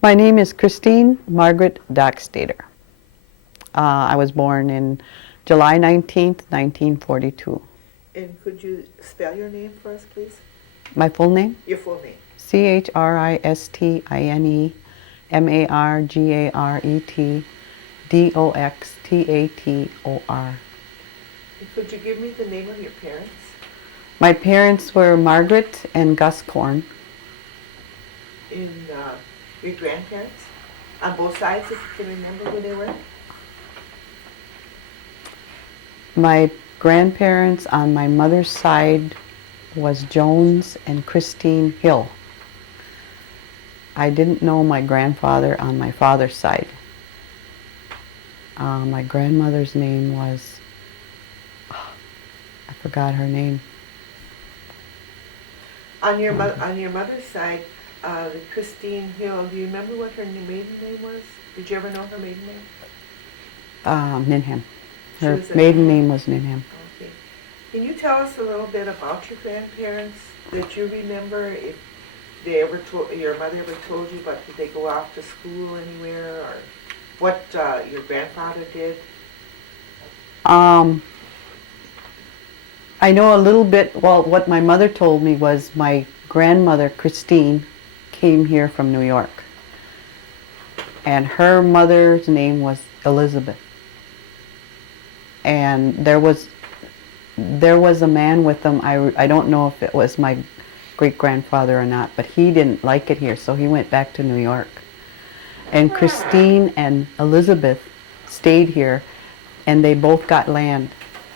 My name is Christine Margaret Doxtator. I was born in July 19th, 1942. And could you spell your name for us, please? My full name? Your full name. Christine Margaret Doxtator. And could you give me the name of your parents? My parents were Margaret and Gus Korn. And your grandparents? On both sides, if you can remember who they were? My grandparents on my mother's side was Jones and Christine Hill. I didn't know my grandfather on my father's side. My grandmother's name was, I forgot her name. On your mother's side, the Christine Hill, do you remember what her maiden name was? Did you ever know her maiden name? Ninham. She Her was a maiden Ninham? name was Ninham. Okay. Can you tell us a little bit about your grandparents that you remember? If they ever told, your mother ever told you, but did they go off to school anywhere, or what your grandfather did? I know a little bit. Well, what my mother told me was my grandmother, Christine, came here from New York. And her mother's name was Elizabeth. And there was a man with them. I don't know if it was my great-grandfather or not, but he didn't like it here, so he went back to New York. And Christine and Elizabeth stayed here, and they both got land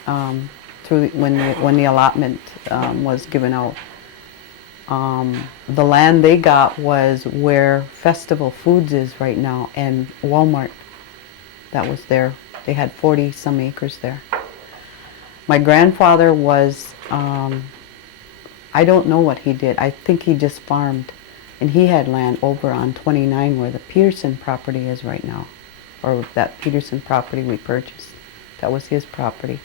when the allotment was given out. The land they got was where Festival Foods is right now, and Walmart. That was there. They had 40-some acres there. My grandfather was, I don't know what he did. I think he just farmed. And he had land over on 29 where the Peterson property is right now. Or that Peterson property we purchased. That was his property.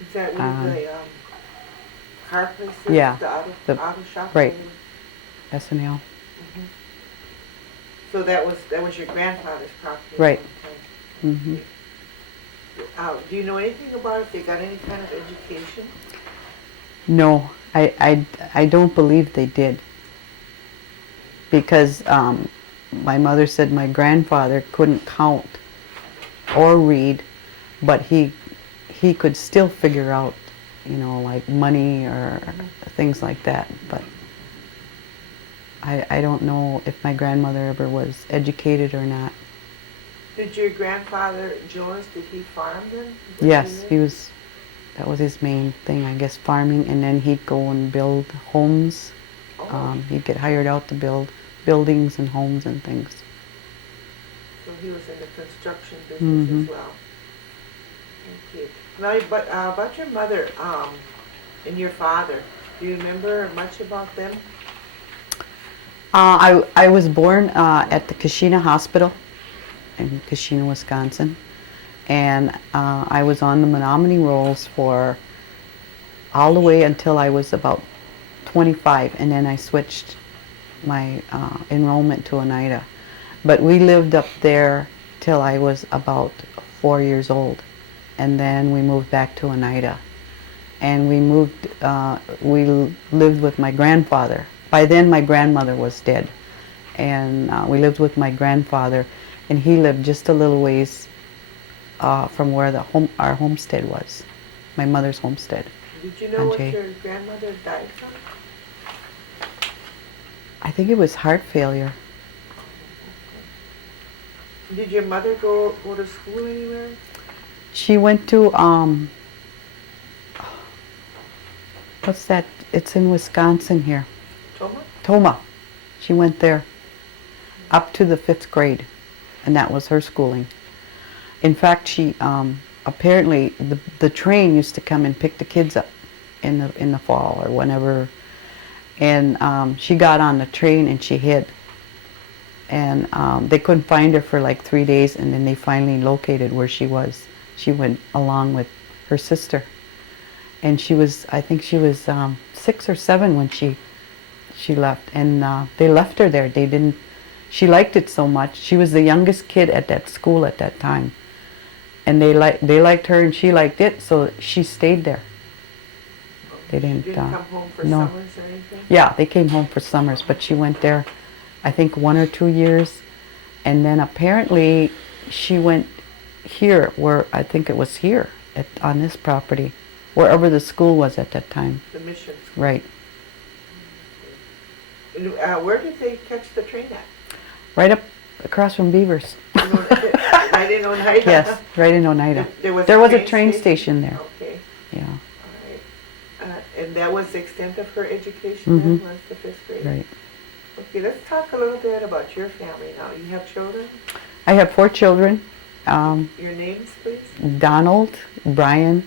Is that where the car place is? Yeah. The auto shop? Right. SNL. Mm-hmm. So that was your grandfather's property? Right. Mm-hmm. Do you know anything about if they got any kind of education? No, I don't believe they did. Because my mother said my grandfather couldn't count or read, but he could still figure out, like money or things like that. But I don't know if my grandmother ever was educated or not. Did your grandfather, Jonas, did he farm then? Yes, he was. That was his main thing, I guess, farming, and then he'd go and build homes. Oh. He'd get hired out to build buildings and homes and things. So he was in the construction business as well. Okay. Now, but about your mother and your father, do you remember much about them? I was born at the Kashina Hospital in Kashina, Wisconsin, and I was on the Menominee rolls for all the way until I was about 25, and then I switched my enrollment to Oneida. But we lived up there till I was about 4 years old, and then we moved back to Oneida. And we lived with my grandfather. By then my grandmother was dead, and we lived with my grandfather, and he lived just a little ways from where our homestead was, my mother's homestead. Did you know what your grandmother died from? I think it was heart failure. Did your mother go to school anywhere? She went to, what's that? It's in Wisconsin here. Toma? Toma. She went there up to the 5th grade, and that was her schooling. In fact, she, apparently, the train used to come and pick the kids up in the fall or whenever. And she got on the train and she hid. And they couldn't find her for like 3 days, and then they finally located where she was. She went along with her sister. And I think she was 6 or 7 when she left. And they left her there. They didn't she liked it so much. She was the youngest kid at that school at that time, and they liked her and she liked it, so she stayed there. They didn't. She didn't come home for no. summers or anything? Yeah, they came home for summers, but she went there, I think 1 or 2 years, and then apparently she went here, where I think it was here on this property, wherever the school was at that time. The mission school. Right. And, where did they catch the train at? Right up across from Beavers. Right in Oneida? Yes, right in Oneida. There was a train station there. Okay. Yeah. All right. And that was the extent of her education then, was the 5th grade? Right. Okay, let's talk a little bit about your family now. You have children? I have 4 children. Your names, please? Donald, Brian,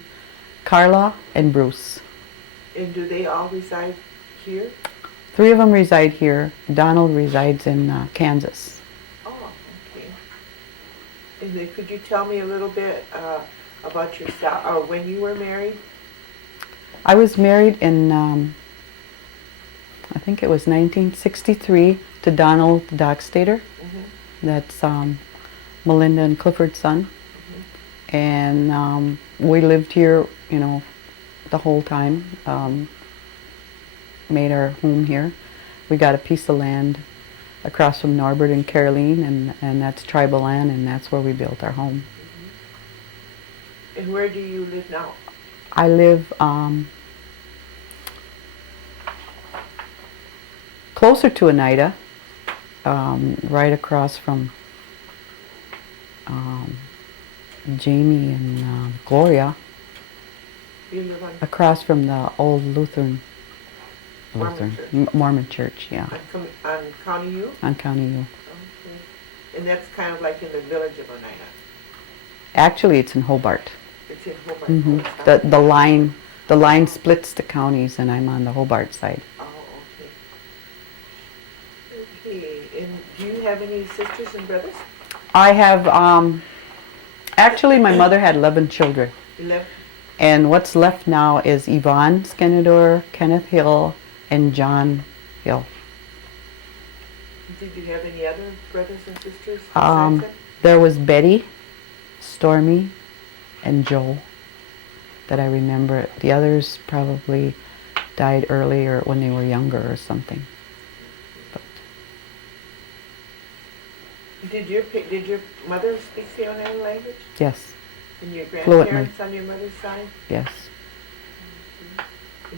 Carla, and Bruce. And do they all reside here? 3 of them reside here. Donald resides in Kansas. Oh, okay. And then could you tell me a little bit about yourself, or when you were married? I was married in, I think it was 1963, to Donald Doxtator. That's Melinda and Clifford's son. And we lived here, you know, the whole time. Made our home here. We got a piece of land across from Norbert and Caroline, and that's tribal land, and that's where we built our home. And where do you live now? I live closer to Oneida, right across from Jamie and Gloria, You live on across from the old Lutheran Mormon church, yeah, on County U? on County U. Okay. And that's kind of like in the village of Oneida. Actually, it's in Hobart. It's in Hobart. hmm Oh, it's not- The line splits the counties, and I'm on the Hobart side. Oh, okay. Okay, and do you have any sisters and brothers? I have, actually, my mother had 11 children. 11? And what's left now is Yvonne Skenador, Kenneth Hill, and John Hill. Did you have any other brothers and sisters Um, besides them? There was Betty, Stormy, and Joe that I remember. The others probably died early or when they were younger or something. But Did your mother speak the Oneida language? yes, And your Fluently. grandparents on your mother's side? yes.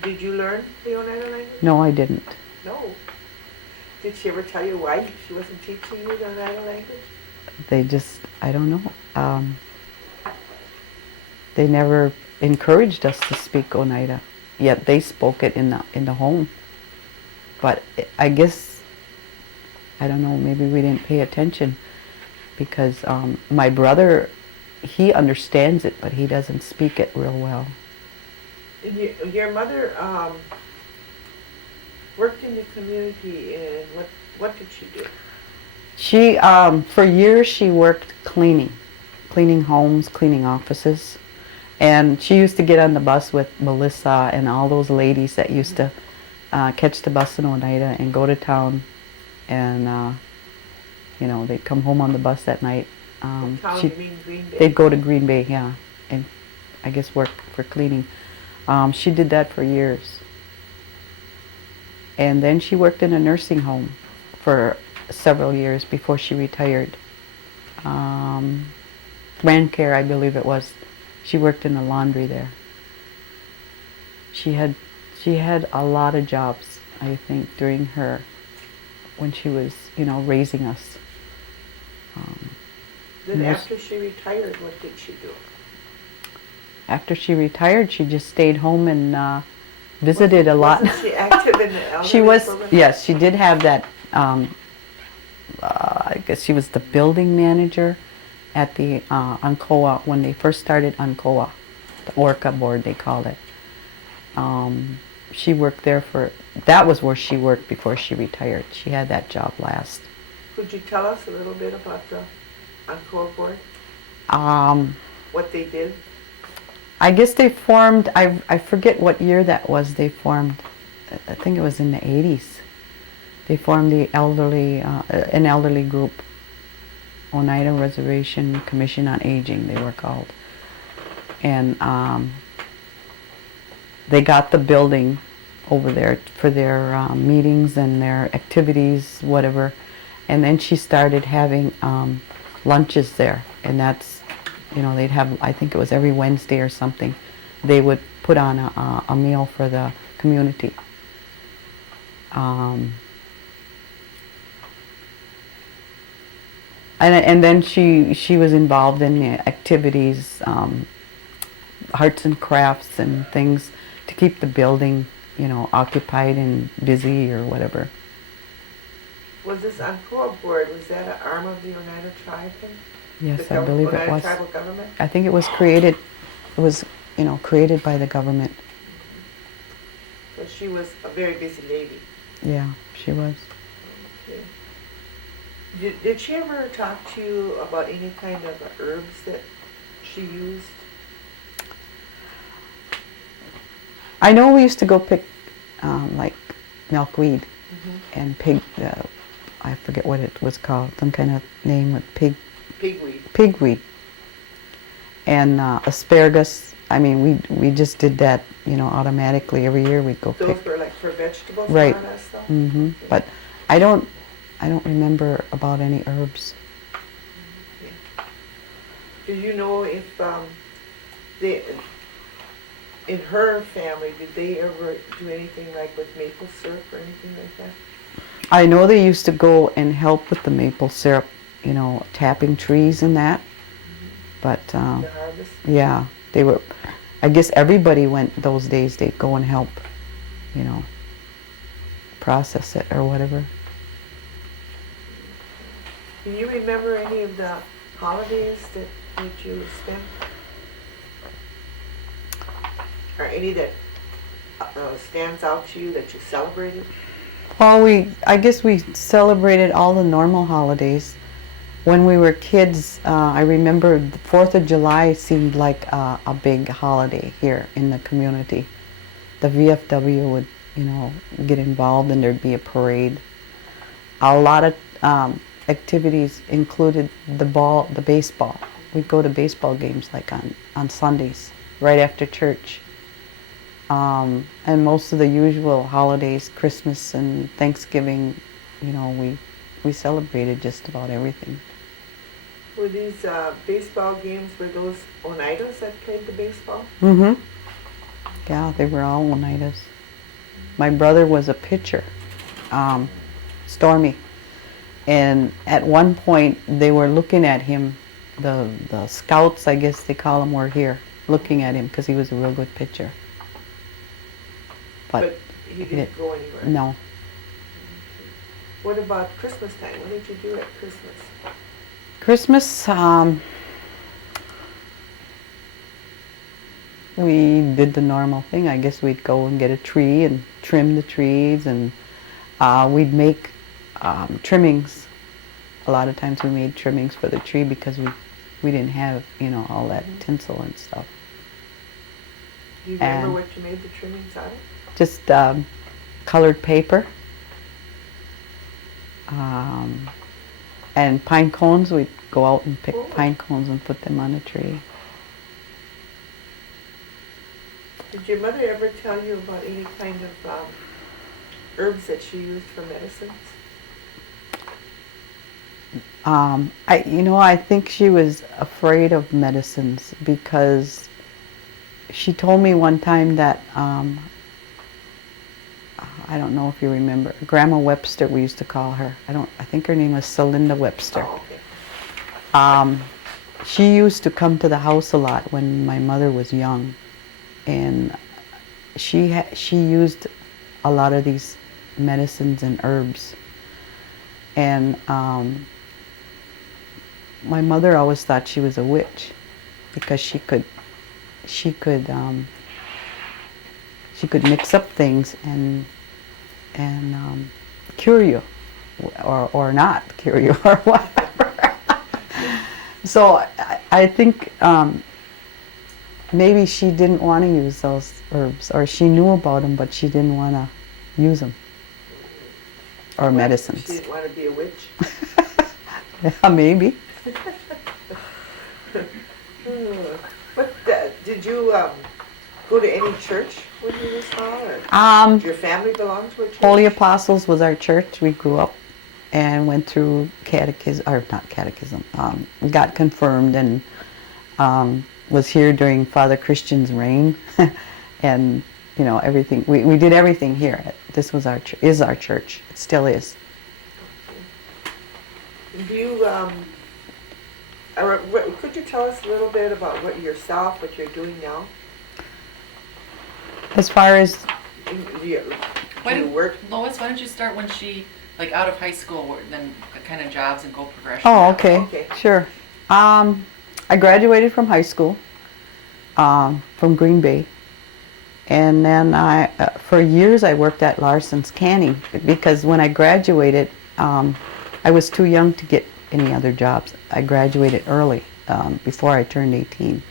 Did you learn the Oneida language? No, I didn't. No. Did she ever tell you why she wasn't teaching you the Oneida language? They just, I don't know. They never encouraged us to speak Oneida, yet they spoke it in the home. But I guess, I don't know, maybe we didn't pay attention because my brother, he understands it, but he doesn't speak it real well. And your mother worked in the community, and what did she do? She, for years, she worked cleaning homes, cleaning offices. And she used to get on the bus with Melissa and all those ladies that used to catch the bus in Oneida and go to town. And, you know, they'd come home on the bus that night. Town, you mean Green Bay? They'd go to Green Bay, yeah, and I guess work for cleaning. She did that for years. And then she worked in a nursing home for several years before she retired. Grand Care, I believe it was. She worked in the laundry there. She had a lot of jobs, I think, during when she was, you know, raising us. Then after she retired, what did she do? After she retired, she just stayed home and visited a lot. Wasn't she active in the elderly She was, program? yes, she did have that, I guess she was the building manager at the Uncoa, when they first started Uncoa, the Orca board they called it. She worked there that was where she worked before she retired. She had that job last. Could you tell us a little bit about the Uncoa board? What they did? I guess they formed, I forget what year that was they formed. I think it was in the 80s. They formed the elderly, an elderly group, Oneida Reservation Commission on Aging, they were called. And they got the building over there for their meetings and their activities, whatever. And then she started having lunches there, and that's, you know, they'd have, I think it was every Wednesday or something, they would put on a meal for the community. And then she was involved in the activities, arts and crafts and things to keep the building, you know, occupied and busy or whatever. Was this Encore Board, was that an arm of the Oneida Tribe then? Yes, The I believe it Oneida was. Tribal Government? I think it was created, you know, created by the government. So she was a very busy lady. Yeah, she was. Okay. Did she ever talk to you about any kind of herbs that she used? I know we used to go pick like milkweed and pig, I forget what it was called, some kind of name with Pigweed. pigweed. And asparagus. I mean, we just did that, you know, automatically every year we'd go Those pick. were like for vegetables Right. and all that stuff? Mm-hmm. But I don't remember about any herbs. Okay. Do you know if they, in her family, did they ever do anything like with maple syrup or anything like that? I know they used to go and help with the maple syrup, you know, tapping trees and that. But The harvest? yeah, they were, I guess everybody went those days, they'd go and help, you know, process it or whatever. Do you remember any of the holidays that you spent? Or any that stands out to you that you celebrated? Well, I guess we celebrated all the normal holidays. When we were kids, I remember the 4th of July seemed like a big holiday here in the community. The VFW would, you know, get involved and there'd be a parade. A lot of activities included the baseball. We'd go to baseball games like on Sundays, right after church. And most of the usual holidays, Christmas and Thanksgiving, you know, we celebrated just about everything. Were these baseball games, were those Oneidas that played the baseball? Mm-hmm. Yeah, they were all Oneidas. My brother was a pitcher, Stormy. And at one point, they were looking at him, the scouts, I guess they call them, were here, looking at him because he was a real good pitcher. But he didn't go anywhere? No. What about Christmas time? What did you do at Christmas? Christmas, we did the normal thing. I guess we'd go and get a tree and trim the trees, and we'd make trimmings. A lot of times we made trimmings for the tree because we didn't have, you know, all that tinsel and stuff. Do you remember what you made the trimmings out of? Just colored paper. And pine cones, we'd go out and pick pine cones and put them on a tree. Did your mother ever tell you about any kind of herbs that she used for medicines? I think she was afraid of medicines because she told me one time that, I don't know if you remember, Grandma Webster, we used to call her. I think her name was Celinda Webster. Oh, okay. She used to come to the house a lot when my mother was young, and she used a lot of these medicines and herbs. And my mother always thought she was a witch because she could mix up things and cure you, or not cure you, or whatever. So I think maybe she didn't want to use those herbs, or she knew about them, but she didn't want to use them. or She medicines. didn't want to be a witch. Yeah, maybe. But did you go to any church when you were small? Or did your family belong to a church? Holy Apostles was our church. We grew up and went through catechism, or not catechism, got confirmed and was here during Father Christian's reign. And, you know, everything, we did everything here. This was is our church. It still is. Do you, could you tell us a little bit about what you're doing now? As far as, Do you work? Lois, why don't you start when she, like out of high school, then kind of jobs and go progression? oh, route. okay, Okay. sure. I graduated from high school, from Green Bay. And then for years I worked at Larson's Canning, because when I graduated, I was too young to get any other jobs. I graduated early, before I turned 18.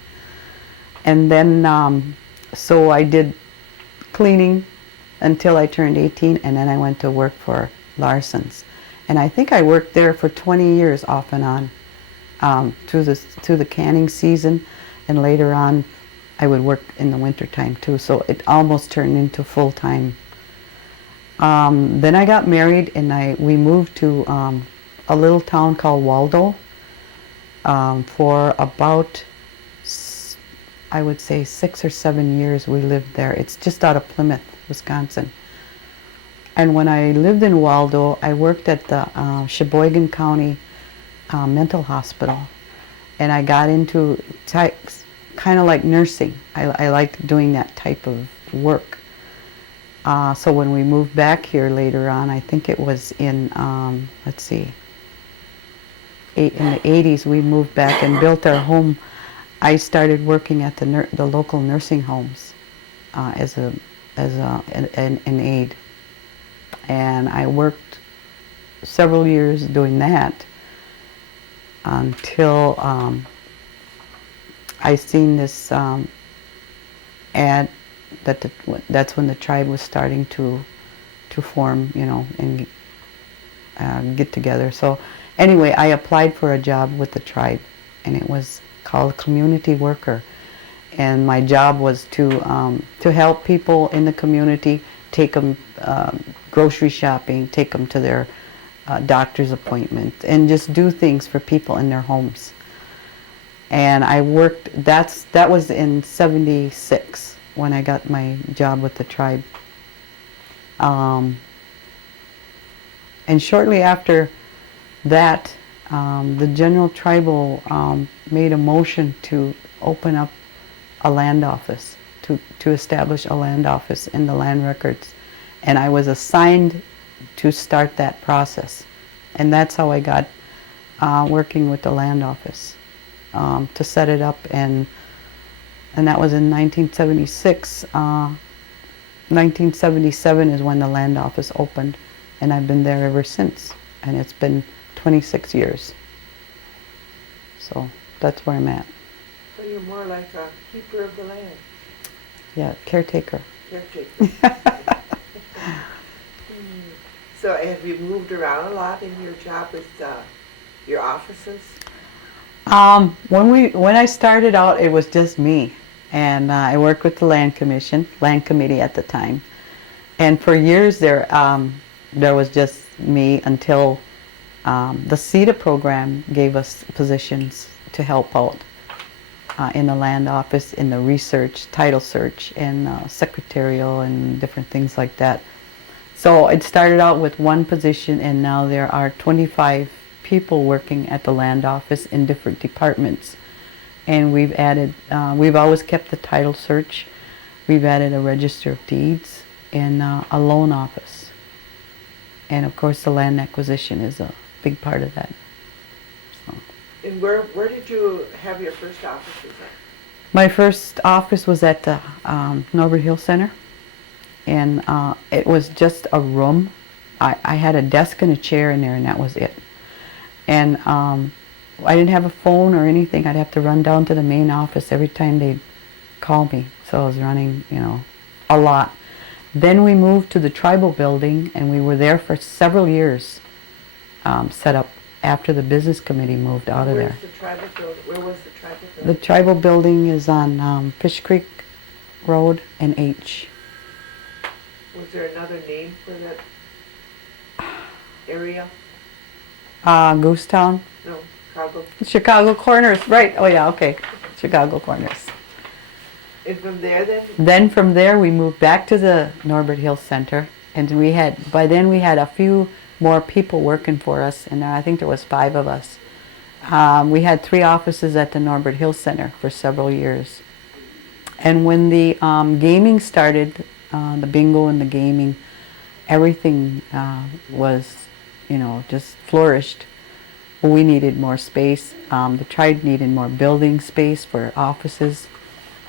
And then, so I did cleaning until I turned 18, and then I went to work for Larson's. And I think I worked there for 20 years off and on, through the canning season, and later on I would work in the wintertime too, so it almost turned into full-time. Then I got married and we moved to a little town called Waldo. For about, I would say 6 or 7 years we lived there. It's just out of Plymouth, Wisconsin. And when I lived in Waldo, I worked at the Sheboygan County Mental Hospital. And I got into kind of like nursing. I liked doing that type of work. So when we moved back here later on, I think it was in, let's see, in the 80s, we moved back and built our home. I started working at the local nursing homes as an aide. And I worked several years doing that until I seen this ad that's when the tribe was starting to form, you know, and get together. So anyway, I applied for a job with the tribe, and it was called community worker. And my job was to help people in the community, take them grocery shopping, take them to their doctor's appointment, and just do things for people in their homes. And I worked, that was in 76 when I got my job with the tribe. And shortly after that, the General Tribal made a motion to open up a land office, to establish a land office in the land records. And I was assigned to start that process. And that's how I got working with the land office, to set it up. And that was in 1976. 1977 is when the land office opened, and I've been there ever since. And it's been 26 years. So that's where I'm at. So you're more like a keeper of the land. Yeah, caretaker. Caretaker. So have you moved around a lot in your job with your offices? When I started out, it was just me, and I worked with the land committee at the time, and for years there was just me until the CETA program gave us positions to help out in the land office, in the research, title search, and secretarial and different things like that. So it started out with one position, and now there are 25 people working at the land office in different departments. And we've added, we've always kept the title search. We've added a register of deeds and a loan office. And of course the land acquisition is a big part of that. So. And where did you have your first offices at? My first office was at the Norbert Hill Center. And it was just a room. I had a desk and a chair in there, and that was it. And I didn't have a phone or anything. I'd have to run down to the main office every time they'd call me. So I was running, you know, a lot. Then we moved to the tribal building, and we were there for several years, set up after the business committee moved out of there. Where's the tribal building? Where was the tribal The building? tribal building is on Fish Creek Road and H. Was there another name for that area? Goosetown? No, Chicago. Chicago Corners, right. Oh yeah, okay. Chicago Corners. And from there then? Then from there we moved back to the Norbert Hill Center, and by then we had a few more people working for us, and I think there was 5 of us. We had 3 offices at the Norbert Hill Center for several years. And when the gaming started, the bingo and the gaming, everything was, just flourished. We needed more space. The tribe needed more building space for offices.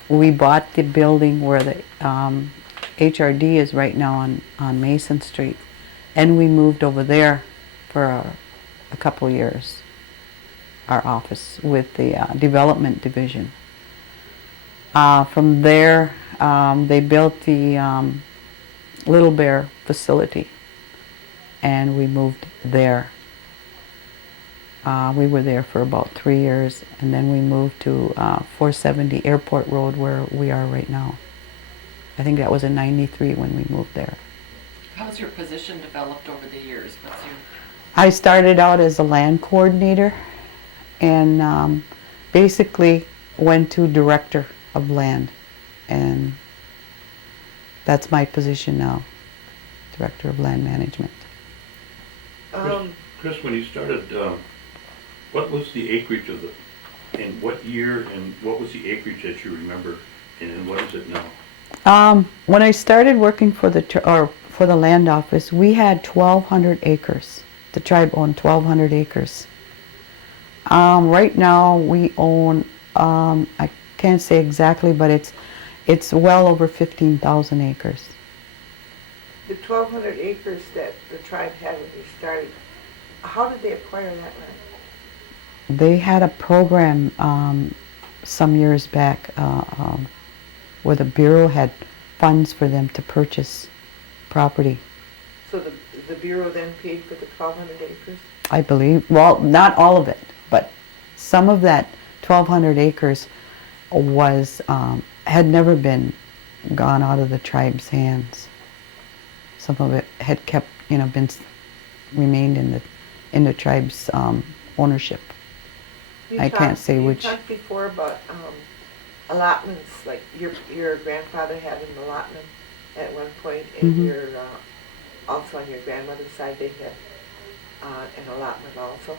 We bought the building where the HRD is right now on Mason Street, and we moved over there for a couple years, our office with the development division. From there, they built the Little Bear facility, and we moved there. We were there for about 3 years, and then we moved to 470 Airport Road, where we are right now. I think that was in '93 when we moved there. How has your position developed over the years? What's your I started out as a land coordinator, and basically went to director of land, and that's my position now, director of land management. Chris, when you started, what was the acreage of in what year, and what was the acreage that you remember, and what is it now? When I started working for the land office, we had 1,200 acres. The tribe owned 1,200 acres. Right now we own, I can't say exactly, but it's well over 15,000 acres. The 1,200 acres that the tribe had when you started, how did they acquire that land? They had a program some years back where the Bureau had funds for them to purchase property. So the Bureau then paid for the 1,200 acres? I believe, well, not all of it, but some of that 1,200 acres was had never been gone out of the tribe's hands. Some of it had kept, remained in the tribe's ownership. I can't say which. You talked before about allotments, like your grandfather had an allotment at one point, and your also on your grandmother's side they had an allotment also.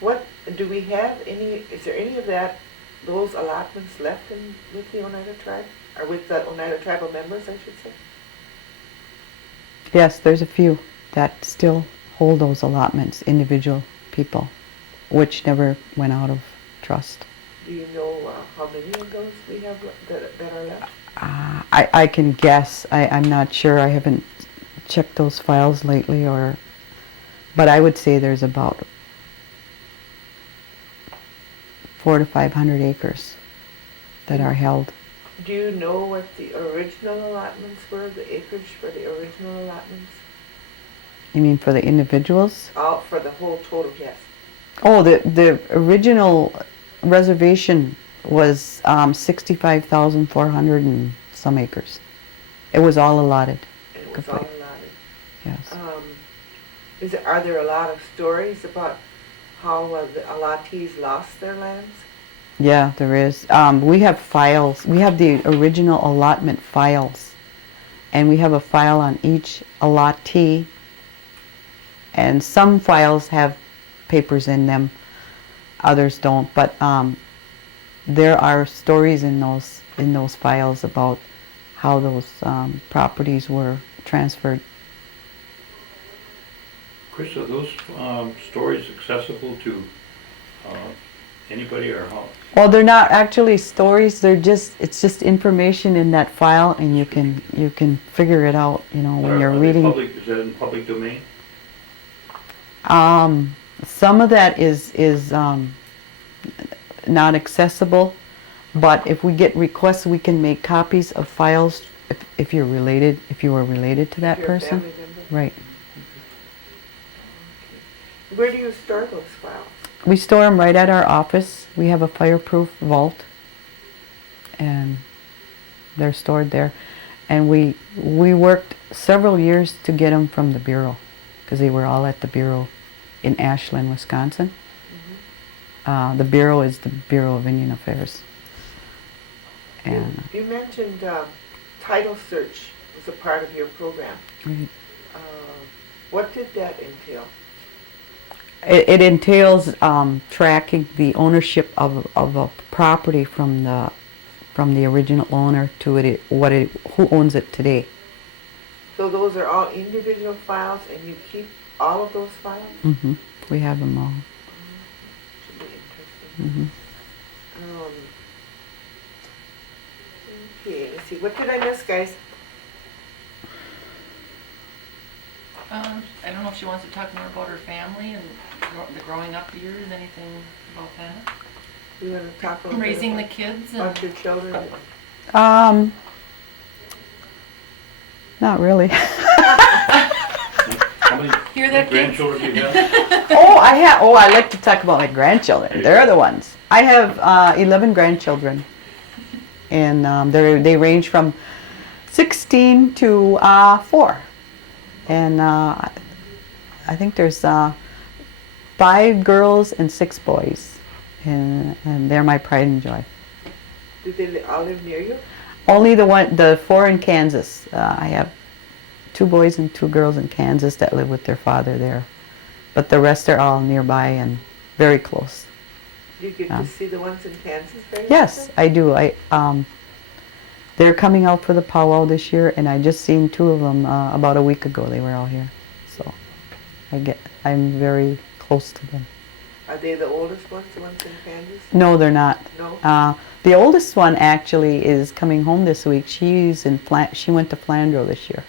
What do we have any? Is there any of those allotments left with the Oneida tribe, or with the Oneida tribal members, I should say? Yes, there's a few that still hold those allotments, individual people, which never went out of trust. Do you know how many of those we have that are left? I can guess. I'm not sure. I haven't checked those files lately, but I would say there's about 400 to 500 acres that are held. Do you know what the original allotments were, the acreage for the original allotments? You mean for the individuals? For the whole total, yes. Oh, the original reservation was 65,400 and some acres. It was all allotted. It was all allotted. Yes. Are there a lot of stories about how the allottees lost their lands? Yeah, there is. We have files. We have the original allotment files, and we have a file on each allottee. And some files have papers in them, others don't. But there are stories in those files about how those properties were transferred. Chris, are those stories accessible to anybody, or how? Well, they're not actually stories. It's just information in that file, and you can figure it out. When you're reading. Is that in public domain? Some of that is not accessible. But if we get requests, we can make copies of files if you're related, if you are related to that If you're a person. family member? Right. Where do you store those files? We store them right at our office. We have a fireproof vault, and they're stored there. And we worked several years to get them from the Bureau, because they were all at the Bureau in Ashland, Wisconsin. The Bureau is the Bureau of Indian Affairs. And You mentioned title search was a part of your program. right. What did that entail? It entails tracking the ownership of a property from the original owner to who owns it today. So those are all individual files, and you keep all of those files? Hmm. We have them all. Should be interesting. Hmm. Okay, let's see. What did I miss, guys? I don't know if she wants to talk more about her family and the growing up years, anything about that? We want to talk a little bit Raising the kids and, about your children. Not really. How many Hear that, kids? grandchildren do you have? I like to talk about my grandchildren. They're the ones. I have 11 grandchildren, and they range from 16 to 4. And I think there's 5 girls and 6 boys, and they're my pride and joy. Do they all live near you? Only the 4 in Kansas. I have 2 boys and 2 girls in Kansas that live with their father there, but the rest are all nearby and very close. Do you get to see the ones in Kansas very Yes, often? I do. They're coming out for the powwow this year, and I just seen 2 of them about a week ago. They were all here, so I'm very close to them. Are they the oldest ones, the ones in Kansas? No, they're not. No? The oldest one actually is coming home this week. She went to Flandreau this year.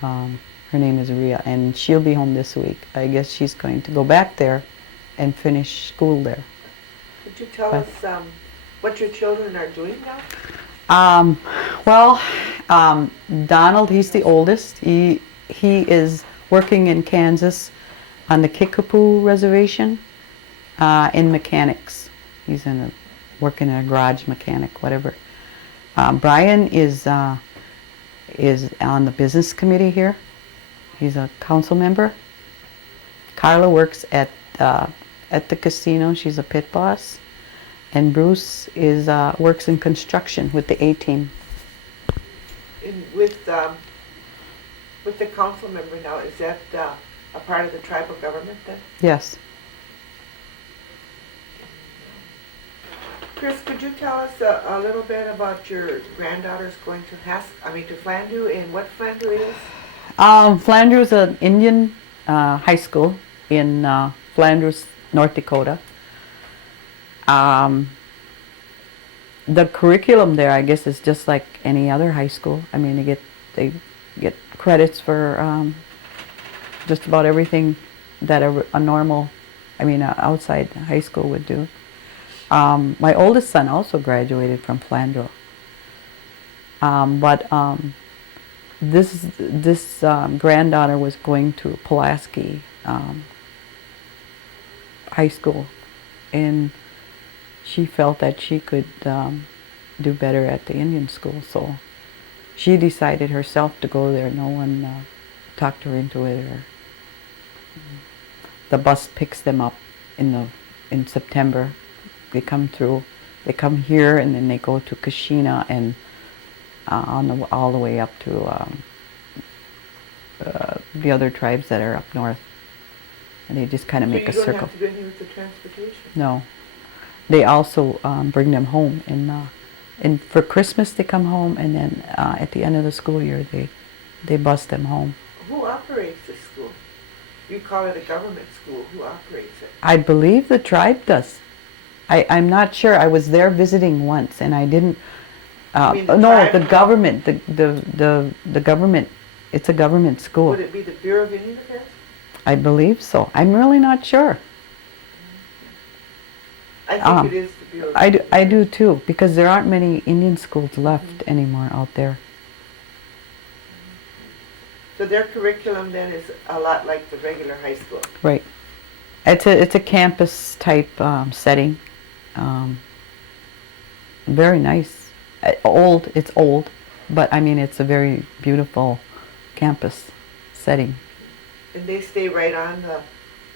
Her name is Rhea, and she'll be home this week. I guess she's going to go back there and finish school there. Could you tell us what your children are doing now? Donald, he's the oldest. He is working in Kansas on the Kickapoo Reservation in mechanics. He's working in a garage mechanic, whatever. Brian is on the business committee here. He's a council member. Carla works at the casino. She's a pit boss. And Bruce works in construction with the A-team. With the council member now, is that a part of the tribal government then? Yes. Chris, could you tell us a little bit about your granddaughters going to Flandreau, and what Flandreau is? Flandreau is an Indian high school in Flandreau, North Dakota. The curriculum there, I guess, is just like any other high school. I mean, they get credits for just about everything that a normal, outside high school would do. My oldest son also graduated from Flandreau. But this granddaughter was going to Pulaski High School, and she felt that she could do better at the Indian school, so she decided herself to go there. No one talked her into it. The bus picks them up in September. They come here, and then they go to Kashina and all the way up to the other tribes that are up north. And they just kind of make a circle. So you don't have to do anything with the transportation? No. They also bring them home, and for Christmas they come home, and then at the end of the school year they bus them home. Who operates this school? You call it a government school. Who operates it? I believe the tribe does. I'm not sure. I was there visiting once, and I didn't. You mean the No, tribe? the government. The government. It's a government school. Would it be the Bureau of Indian Affairs? I believe so. I'm really not sure. I think it is the Bureau. I do too, because there aren't many Indian schools left anymore out there. So their curriculum then is a lot like the regular high school. Right. It's a campus type setting. Very nice. It's old, but I mean it's a very beautiful campus setting. And they stay right on the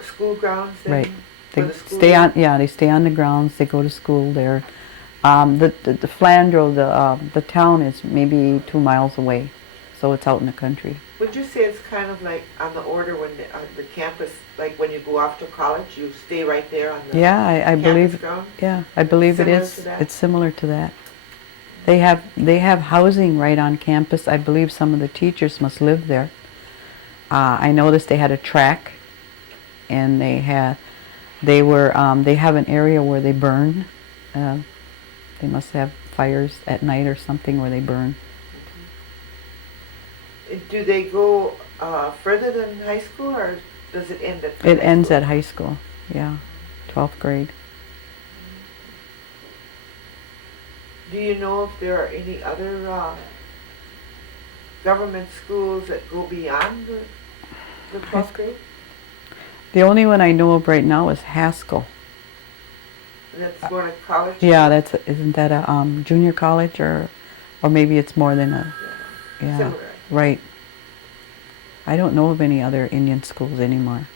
school grounds then? Right. for They the school stay year? on, yeah, they stay on the grounds. They go to school there. The Flandreau, the town is maybe 2 miles away, so it's out in the country. Would you say it's kind of like on the order when the campus, like when you go off to college, you stay right there on the Yeah, I campus believe. ground? Yeah, I believe it Similar is. to that? It's similar to that. They have housing right on campus. I believe some of the teachers must live there. I noticed they had a track, and they have an area where they burn. They must have fires at night or something where they burn. Do they go further than high school, or does it end at It high ends school? at high school. Yeah, 12th grade. Do you know if there are any other government schools that go beyond the 12th grade? The only one I know of right now is Haskell. That's going to college? Yeah, isn't that a junior college, or maybe it's more than a, yeah, Similar. right. I don't know of any other Indian schools anymore.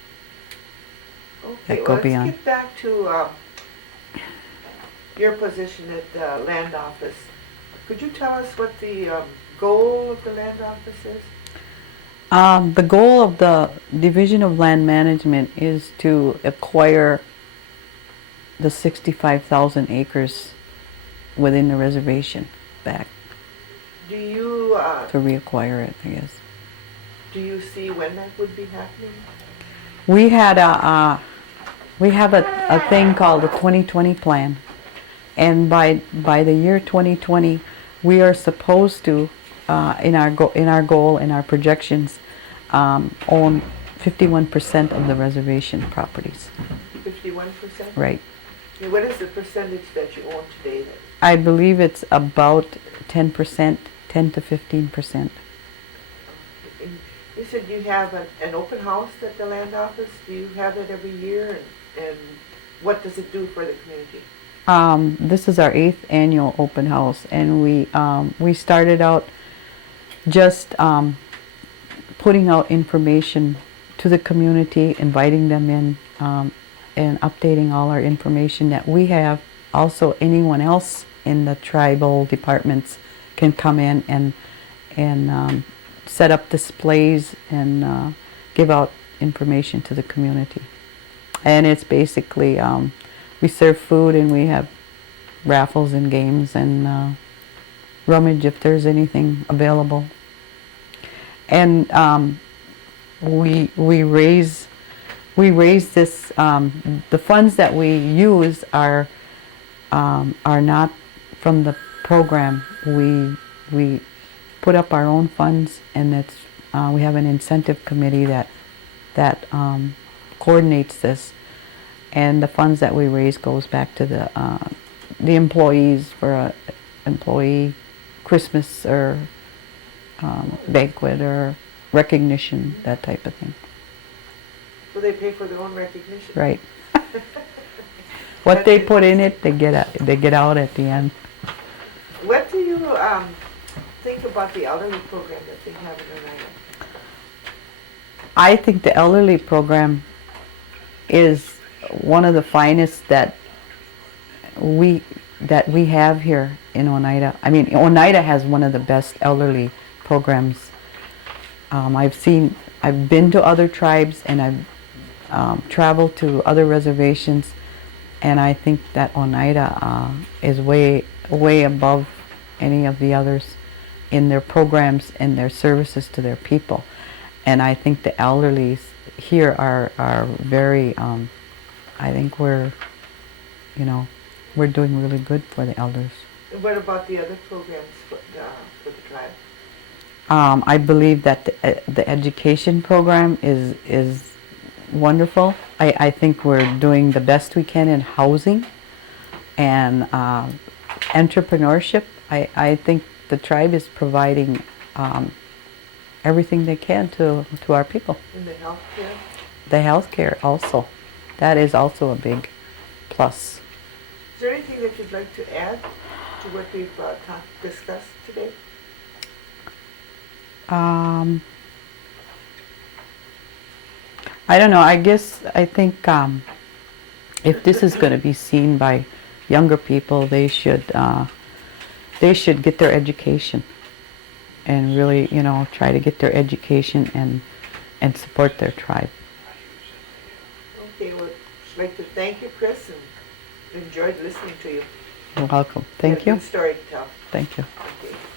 Okay, that well, go let's beyond. get back to your position at the land office. Could you tell us what the goal of the land office is? The goal of the Division of Land Management is to acquire the 65,000 acres within the reservation back, Do you to reacquire it, I guess. do you see when that would be happening? We have a thing called the 2020 plan, and by the year 2020, we are supposed to, in our goal, in our projections, own 51% of the reservation properties. 51%? Right. Okay, what is the percentage that you own today then? I believe it's about 10%, 10 to 15%. And you said you have an open house at the land office. Do you have that every year? And what does it do for the community? This is our 8th annual open house, and we started out just putting out information to the community, inviting them in, and updating all our information that we have. Also, anyone else in the tribal departments can come in and set up displays and give out information to the community. And it's basically, we serve food, and we have raffles and games and rummage if there's anything available. And we raise this. The funds that we use are not from the program. We put up our own funds, and we have an incentive committee that coordinates this, and the funds that we raise goes back to the employees for a employee Christmas or banquet or recognition, that type of thing. So they pay for their own recognition. Right. What they put in it, they get out at the end. What do you think about the elderly program that they have in Oneida? I think the elderly program is one of the finest that we have here in Oneida. I mean, Oneida has one of the best elderly programs. I've been to other tribes, and I've traveled to other reservations, and I think that Oneida is way above any of the others in their programs and their services to their people. And I think the elderly here are very, I think we're doing really good for the elders. And what about the other programs for the tribe? I believe that the education program is wonderful. I think we're doing the best we can in housing. and entrepreneurship. I think the tribe is providing everything they can to our people. In the healthcare? The healthcare also. That is also a big plus. Is there anything that you'd like to add to what we've discussed today? I don't know. I think if this is going to be seen by younger people, they should get their education and really, try to get their education and support their tribe. Okay, well, I'd like to thank you, Chris, and enjoyed listening to you. You're welcome. You Thank had a you. good story to tell. Thank you. Okay.